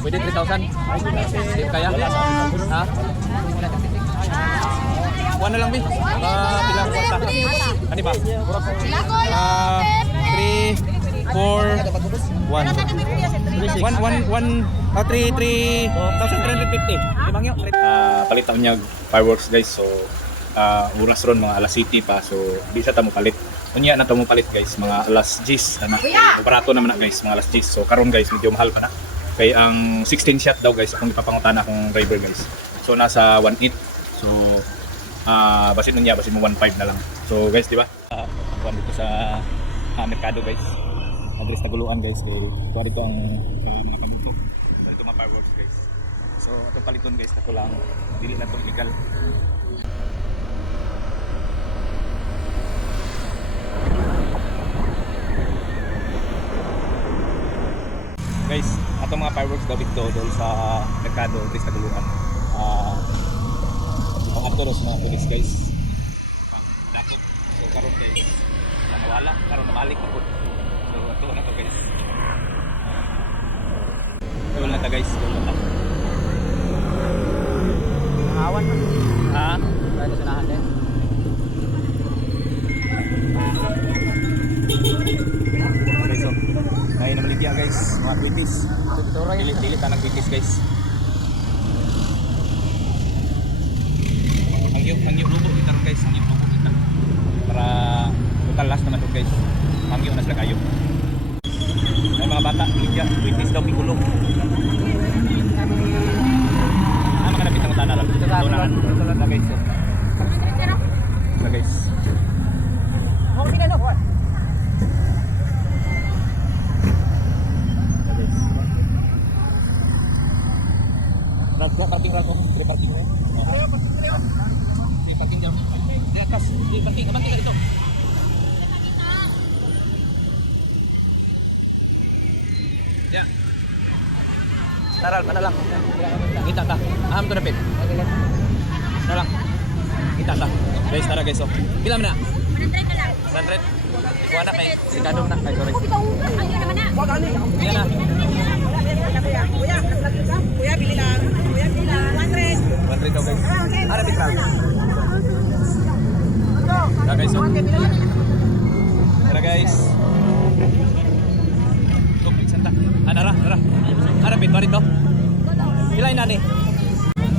Pwede 3,000? Hindi kaya? Ha? Kuha na lang, Bi. Pilang kwarta. Ano ba? 3, 4, 3,350. Limang yun. Palitan niya fireworks guys. So, oras ron mga alas 7 pa. So, di siya tamo palit. Kunya na tamo palit guys. Mga alas 10. Barato naman na guys. Mga alas 10. So, karon guys, medyo mahal pa na. Kaya ang 16 shot daw guys. Akong ipapangutana akong driver guys. So, nasa 1.8. So, basin nun niya. Basin mo 1.5 na lang. So, guys, di ba? Kuhan dito sa merkado guys. Address Taguluan guys. Kuha dito ang nakamuto. So, dito mga fireworks guys. So, itong paliton guys. Ako lang. Dili na itong illegal. Guys, atong mga fireworks daw dito doon sa merkado, Address Taguluan. Ang ato sa mga pulis guys. Dakot. So, karon guys. Nawala. Karon nabalik na po. So, ato na to guys. Gawin na ta guys. Gawin na ta. Awan na. Ha? Kaya sa nahan din. Okay, so. Kaya na maligya guys. Mga bitis. Dili ta ng bitis guys. Hangyo lubo kita guys. Hangyo lubo kita. Para total last naman to guys. Hangyo na sila kayo. Ay mga bata, ligya, bitis daw pigulo. Makanapit ang tanah lang. Donahan. Sa guys. Sa guys. Mau pinano ko. Parking lang ko. Free parking na. Free parking jam. Di atas. Free parking. Abang tinggal dito. Ya. Taral, mana lang. Kita ta. Aham to dapit. Ano lang. Kita ta. Guys, tara guys. Oh. Pila man na? 100 ka lang. 100. Kuha na kay. Sikadong na. Ay, sorry. Ano naman na? Yan na. Kuya, bili lang. Kuya, bili lang. 100. 100 daw guys. Ara bitral. Tara guys. Oh. Tara guys. Tupik santa. Dara. Ara bit bari to. Pila ina ni?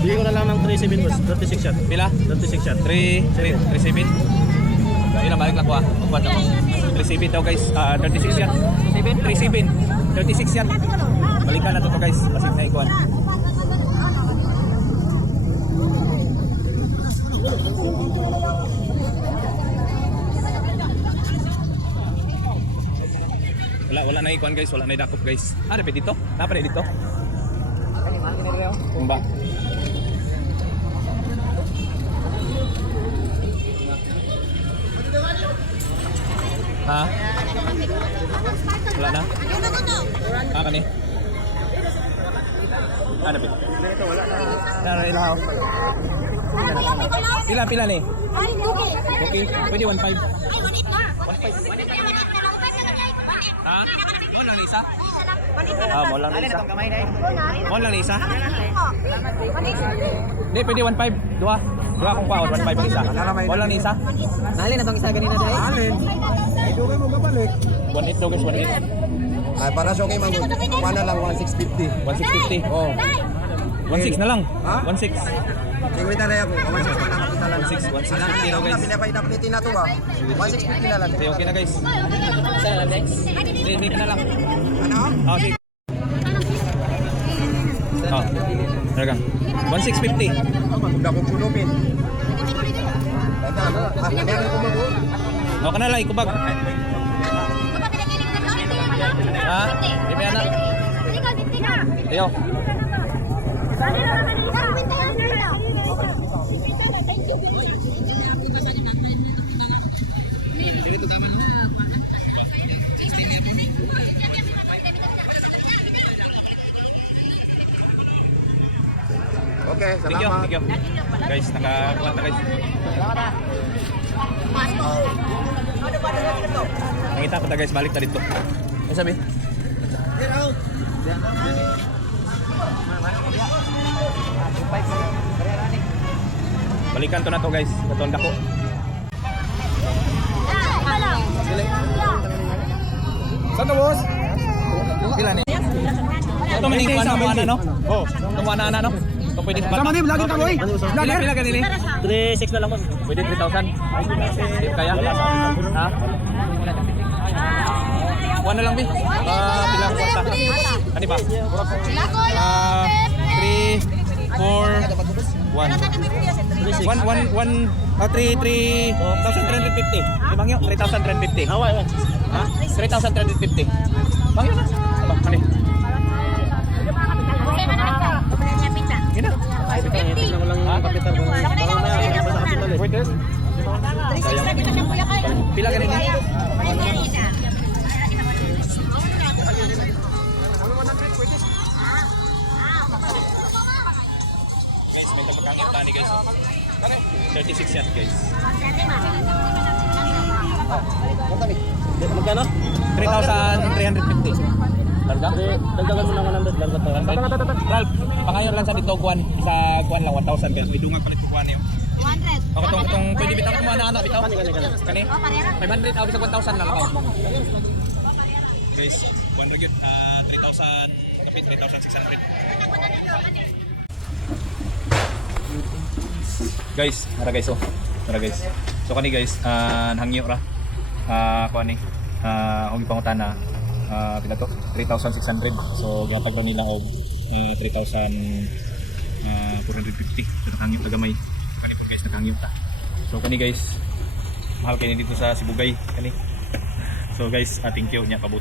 Bigyan ko na lang ng 37 boss, 36 shot. Pila? 36 shot. 37. Ila balik lang ko ah. Magkuha ako. 37 daw guys. 36 yan. 37. 36 yan. Balikan na to guys. Pasig na ikuan. Wala na ikuan guys. Wala na idakop guys. Ano pa dito? Napa na dito? Kung ba? Ha? Wala na? Kani? Ano ba? Ito wala na. Nara ilaw. Pila ni? Okay, pwede 1.5. 1.5. Ha? Mo lang isa? Mo lang isa. Mo lang isa? Hindi, pwede 1.5. Dua kong paon, 1.5 ang isa. Mo lang isa? Nalin na tong isa ganina dai. Alin? Ay, doon kayo magabalik. 1.8 daw guys, 1.8. Ay, para sa okay, mag na lang, 1650. 1.650. Oh. 1.6 na lang. Ha? 1.6. Singwit na lang ako. 1.650 daw guys. Pinapalitin na to ba? 1650 na lang. Okay na guys. Isa na lang next. Hindi ka na lang. Ano? Oh, sige. Oh, talaga. 1.650. Maganda ko pulupin. Meron ko mag O ka na lang, ikubag. Ha? Hindi na. Ayo. Okay, Thank you. salamat. Thank you. Guys, nakakuha na guys. Nakita ko ta guys, balik ta dito. Ano sabi? Balikan to na to guys. Katong dako. Saan to boss? Pila ni? Ito man yung ano no? Oh, itong ana no? Ito pwede sa bata. Sama din, vlogger ka boy. Pila ka nili? 3,600 na lang mo. Pwede 3,000. Hindi kaya? Ha? One na lang bi. Bilang kwarta. Ano ba? 3, 4, 1. 3,350. Bangyo, 3,350. Ha? 3,350. Bangyo na. Aba, kani. Gina. Ha? Wait, pila ka nili? Guys, may kapagkangit na ni guys. 36 yan guys. Magkano? 3,350. Talaga? Dagdagan mo ng 100 lang ba to? Ralph, pangayon lang sa dito kuan. Sa kuan lang 1,000 guys. May dungan palit ko kuan yun. 200. Ako tong pwede bitang ko mana anak bitaw. Kani? Oh, pareha. 500 abis sa 1,000 lang ako. Guys, 100 yun. 3,000 kapit 3,600. Guys, ara guys oh. Ara guys. So kani guys, hangyo ra. Kuan ni. Kung ipangutana pila to? 3,600. So gatag ra nila og 3,450. So hangyo ta gamay. Kani po guys, nakangyo ta. So kani guys, mahal kini dito sa Sibugay kani. So guys, thank you nya kabut.